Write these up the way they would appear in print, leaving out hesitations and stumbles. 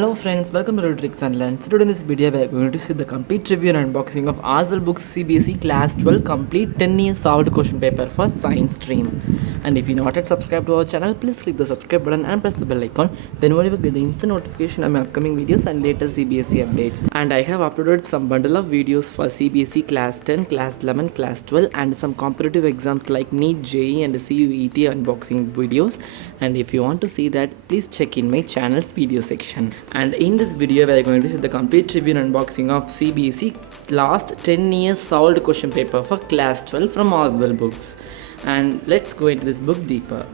Hello friends, welcome to Tricks and Learn. So today in this video we are going to see the complete review and unboxing of OSWAAL Books CBSE Class 12 Complete 10-year solved question paper for Science stream. And if you not yet subscribed to our channel, please click the subscribe button and press the bell icon. Then you will get the instant notification of my upcoming videos and latest CBSE updates. And I have uploaded some bundle of videos for CBSE Class 10, Class 11, Class 12 and some competitive exams like NEET, JEE and CUET unboxing videos. And if you want to see that, please check in my channel's video section. And in this video we are going to see the complete review and unboxing of CBSE last 10 years solved question paper for class 12 from OSWAAL Books. And let's go into this book deeper.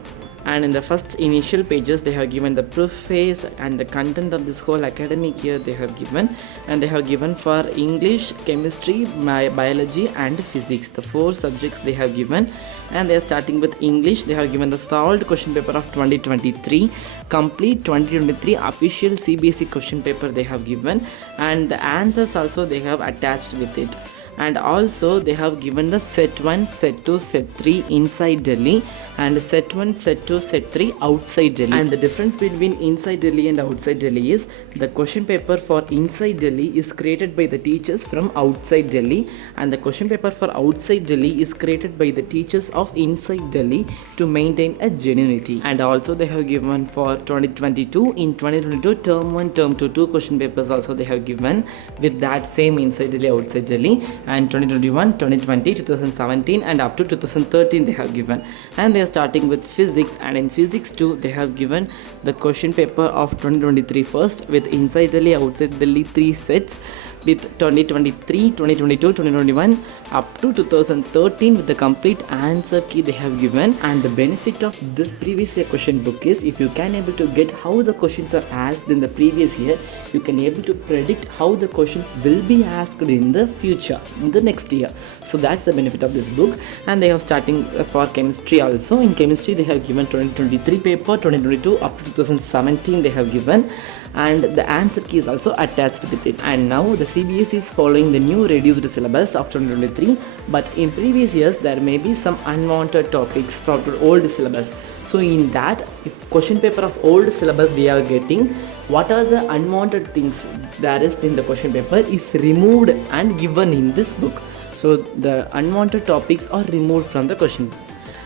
And in the first initial pages they have given the preface and the content of this whole academic year they have given, and they have given for English, chemistry, biology and physics, the 4 subjects they have given. And they are starting with English. They have given the solved question paper of 2023, complete 2023 official CBSE question paper they have given, and the answers also they have attached with it. And also they have given the set 1, set 2, set 3 inside Delhi and set 1, set 2, set 3 outside Delhi. And the difference between inside Delhi and outside Delhi is the question paper for inside Delhi is created by the teachers from outside Delhi, and the question paper for outside Delhi is created by the teachers of inside Delhi to maintain a genuinity. And also they have given for 2022, in 2022 term 1, term 2 question papers also they have given with that same inside Delhi, outside Delhi. And 2021, 2020, 2017 and up to 2013 they have given. And they are starting with physics, and in physics 2 they have given the question paper of 2023 first with inside Delhi, outside Delhi 3 sets with 2023, 2022, 2021 up to 2013 with the complete answer key they have given. And the benefit of this previous year question book is if you can able to get how the questions are asked in the previous year, you can able to predict how the questions will be asked in the future, in the next year. So that's the benefit of this book. And they have starting for chemistry also. In chemistry they have given 2023 paper, 2022 up to 2017 they have given, and the answer key is also attached with it. And now the CBSE is following the new reduced syllabus of 2023, but in previous years there may be some unwanted topics from the old syllabus. So in that, if question paper of old syllabus we are getting, what are the unwanted things that is in the question paper is removed and given in this book. So the unwanted topics are removed from the question.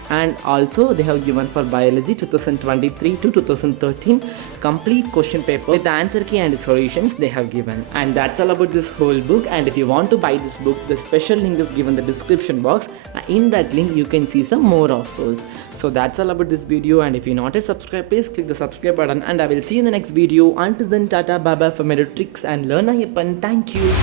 And also they have given for biology 2023 to 2013 complete question paper with the answer key and solutions they have given. And that's all about this whole book. And if you want to buy this book, the special link is given in the description box. In that link you can see some more offers. So that's all about this video, and if you're not a subscriber, please click the subscribe button, and I will see you in the next video. Until then, tata, bye bye from Tricks and Learn. Thank you.